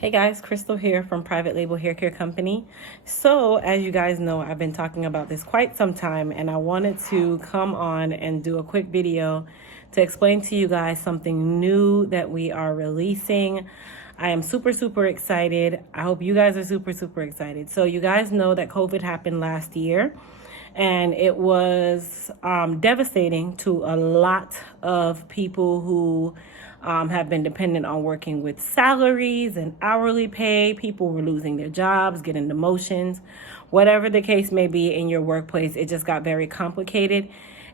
Hey guys, Crystal here from Private Label Hair Care Company. So, as you guys know, I've been talking about this quite some time, and I wanted to come on and do a quick video to explain to you guys something new that we are releasing. I am super excited. I hope you guys are super excited. So, you guys know that COVID happened last year, and it was devastating to a lot of people who have been dependent on working with salaries and hourly pay. People were losing their jobs, getting demotions, whatever the case may be in your workplace. It just got very complicated.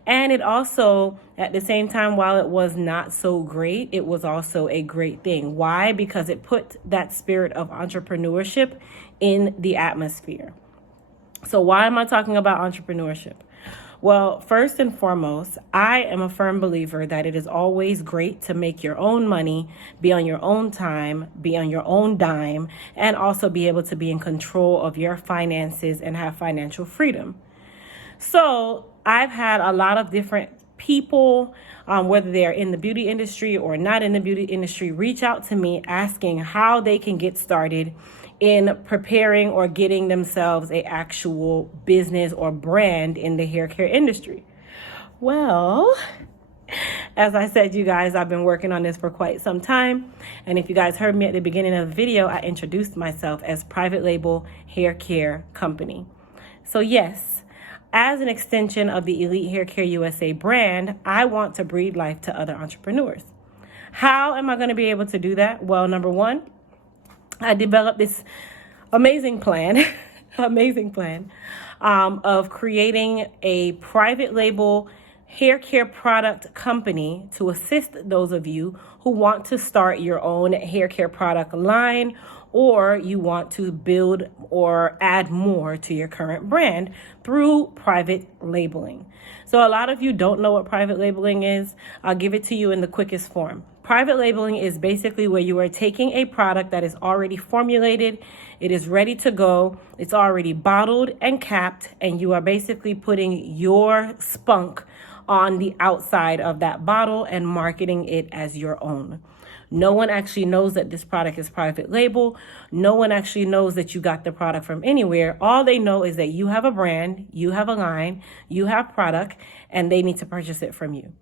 And it also, at the same time, while it was not so great, it was also a great thing. Why? Because it put that spirit of entrepreneurship in the atmosphere. So why am I talking about entrepreneurship? Well, first and foremost, I am a firm believer that it is always great to make your own money, be on your own time, be on your own dime, and also be able to be in control of your finances and have financial freedom. So I've had a lot of different people, whether they're in the beauty industry or not in the beauty industry, reach out to me asking how they can get started in preparing or getting themselves a actual business or brand in the hair care industry. Well, as I said, you guys, I've been working on this for quite some time. And if you guys heard me at the beginning of the video, I introduced myself as Private Label Hair Care Company. So yes, as an extension of the Elite Hair Care USA brand, I want to breathe life to other entrepreneurs. How am I going to be able to do that? Well, number one, I developed this amazing plan, of creating a private label hair care product company to assist those of you who want to start your own hair care product line, or you want to build or add more to your current brand through private labeling. So a lot of you don't know what private labeling is. I'll give it to you in the quickest form. Private labeling is basically where you are taking a product that is already formulated, it is ready to go, it's already bottled and capped, and you are basically putting your spunk on the outside of that bottle and marketing it as your own. No one actually knows that this product is private label. No one actually knows that you got the product from anywhere. All they know is that you have a brand, you have a line, you have product, and they need to purchase it from you.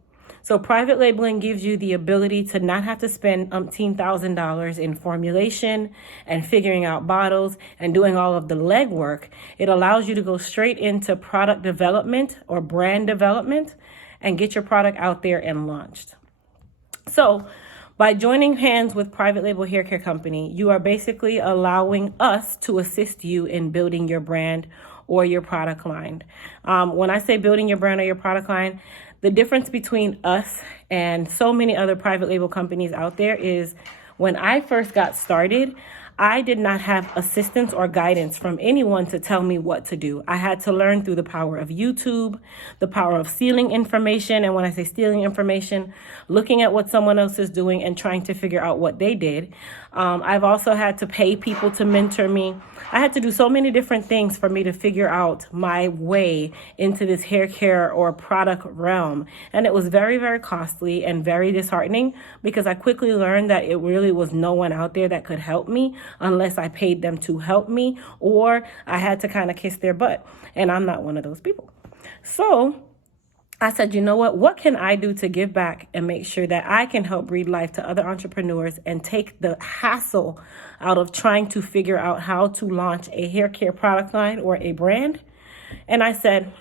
So private labeling gives you the ability to not have to spend $10,000 in formulation and figuring out bottles and doing all of the legwork. It allows you to go straight into product development or brand development and get your product out there and launched. So by joining hands with Private Label Hair Care Company, you are basically allowing us to assist you in building your brand or your product line. When I say building your brand or your product line, the difference between us and so many other private label companies out there is when I first got started, I did not have assistance or guidance from anyone to tell me what to do. I had to learn through the power of YouTube, the power of stealing information. And when I say stealing information, looking at what someone else is doing and trying to figure out what they did. I've also had to pay people to mentor me. I had to do so many different things for me to figure out my way into this hair care or product realm. And it was very costly and very disheartening because I quickly learned that it really was no one out there that could help me unless I paid them to help me, or I had to kind of kiss their butt. And I'm not one of those people. So I said, you know what can I do to give back and make sure that I can help breathe life to other entrepreneurs and take the hassle out of trying to figure out how to launch a hair care product line or a brand? And I said,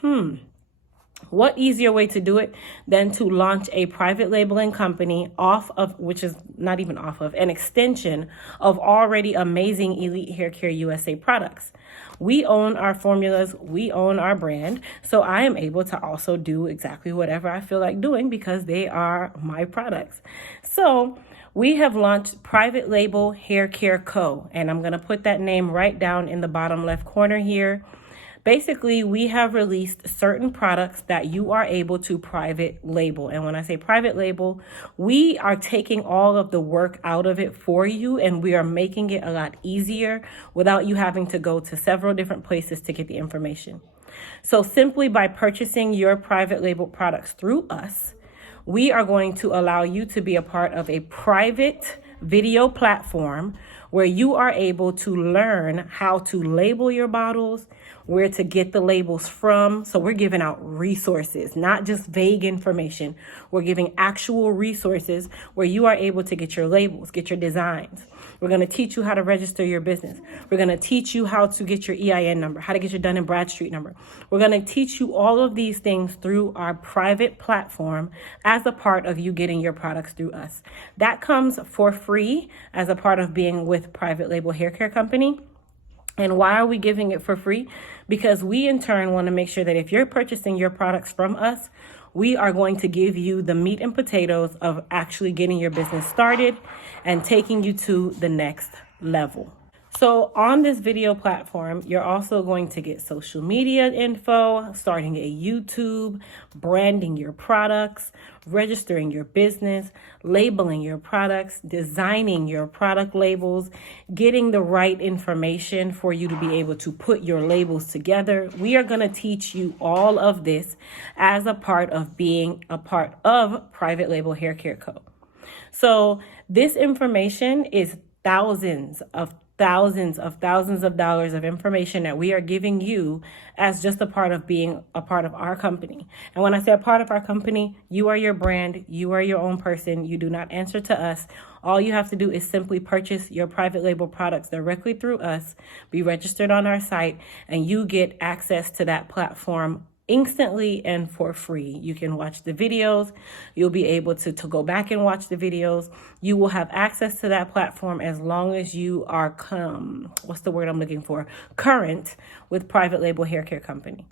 what easier way to do it than to launch a private labeling company which is not even off of, an extension of already amazing Elite Hair Care USA products. We own our formulas, we own our brand, so I am able to also do exactly whatever I feel like doing because they are my products. So we have launched Private Label Hair Care Co., and I'm going to put that name right down in the bottom left corner here. Basically, we have released certain products that you are able to private label. And when I say private label, we are taking all of the work out of it for you, and we are making it a lot easier without you having to go to several different places to get the information. So simply by purchasing your private label products through us, we are going to allow you to be a part of a private video platform where you are able to learn how to label your bottles, where to get the labels from. So we're giving out resources, not just vague information. We're giving actual resources where you are able to get your labels, get your designs. We're going to teach you how to register your business. We're going to teach you how to get your EIN number, how to get your Dun & Bradstreet number. We're going to teach you all of these things through our private platform as a part of you getting your products through us. That comes for free as a part of being with Private Label Hair Care Company. And why are we giving it for free? Because we in turn want to make sure that if you're purchasing your products from us, we are going to give you the meat and potatoes of actually getting your business started and taking you to the next level. So on this video platform, you're also going to get social media info, starting a YouTube, branding your products, registering your business, labeling your products, designing your product labels, getting the right information for you to be able to put your labels together. We are going to teach you all of this as a part of being a part of Private Label Hair Care Co. So this information is thousands of dollars of information that we are giving you as just a part of being a part of our company. And when I say a part of our company, you are your brand, you are your own person, you do not answer to us. All you have to do is simply purchase your private label products directly through us, be registered on our site, and you get access to that platform instantly and for free. You can watch the videos. You'll be able to go back and watch the videos. You will have access to that platform as long as you are current with Private Label Hair Care Company.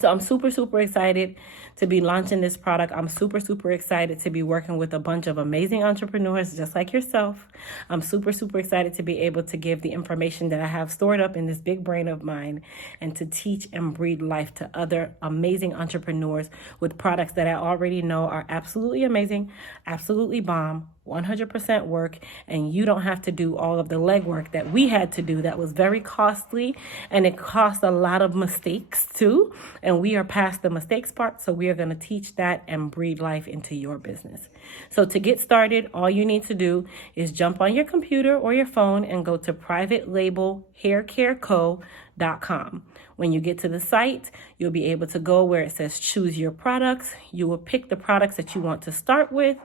So I'm super excited to be launching this product. I'm super excited to be working with a bunch of amazing entrepreneurs just like yourself. I'm super excited to be able to give the information that I have stored up in this big brain of mine and to teach and breathe life to other amazing entrepreneurs with products that I already know are absolutely amazing, absolutely bomb, 100% work, and you don't have to do all of the legwork that we had to do. That was very costly, and it cost a lot of mistakes too, and we are past the mistakes part, so we are going to teach that and breathe life into your business. So to get started, all you need to do is jump on your computer or your phone and go to privatelabelhaircareco.com. When you get to the site, you'll be able to go where it says choose your products. You will pick the products that you want to start with.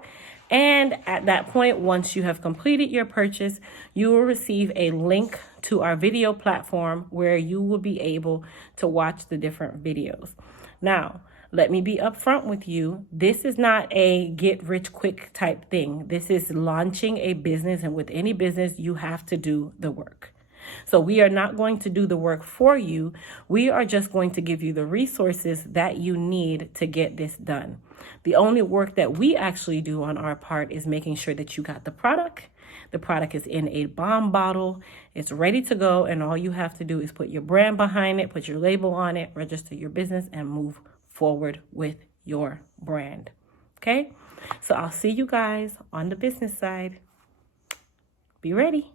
And at that point, once you have completed your purchase, you will receive a link to our video platform where you will be able to watch the different videos. Now, let me be upfront with you. This is not a get rich quick type thing. This is launching a business, and with any business, you have to do the work. So we are not going to do the work for you. We are just going to give you the resources that you need to get this done. The only work that we actually do on our part is making sure that you got the product. The product is in a bomb bottle. It's ready to go. And all you have to do is put your brand behind it, put your label on it, register your business, and move forward with your brand. Okay? So I'll see you guys on the business side. Be ready.